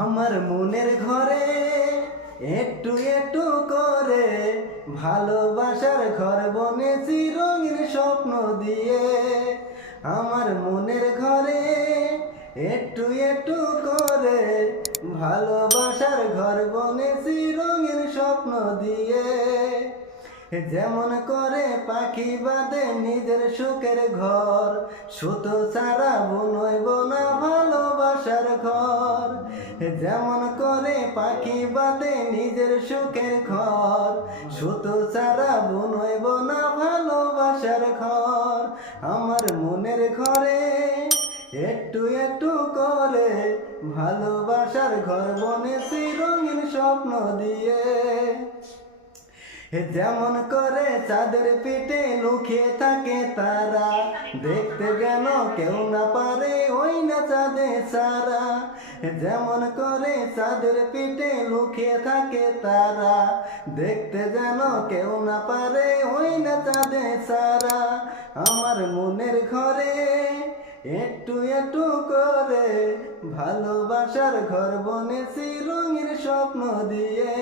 আমার মনের ঘরে একটু একটু করে ভালোবাসার ঘর বনেছি রঙিন স্বপ্ন দিয়ে। আমার মনের ঘরে একটু একটু করে ভালোবাসার ঘর বনেছি রঙিন স্বপ্ন দিয়ে। যেমন করে পাখি বাঁধে নিজের সুখের ঘর, সুতো ছাড়া বুনইব না ভালোবাসার ঘর। যেমন করে পাখি বাঁধে নিজের সুখের ঘর, সুতো ছাড়া বুনইব না ভালোবাসার ঘর। আমার মনের ঘরে একটু একটু করে ভালোবাসার ঘর বনেছি রঙিন স্বপ্ন দিয়ে। যেমন করে চাঁদের পিঠে লুকিয়ে থাকে তারা, দেখতে যেন কেউ না পারে ওই না চাঁদে সারা। যেমন করে চাঁদের পিঠে লুকিয়ে থাকে তারা, দেখতে যেন কেউ না পারে ওই না চাঁদে সারা। আমার মনের ঘরে একটু একটু করে ভালোবাসার ঘর বনেছি রঙিন স্বপ্ন দিয়ে।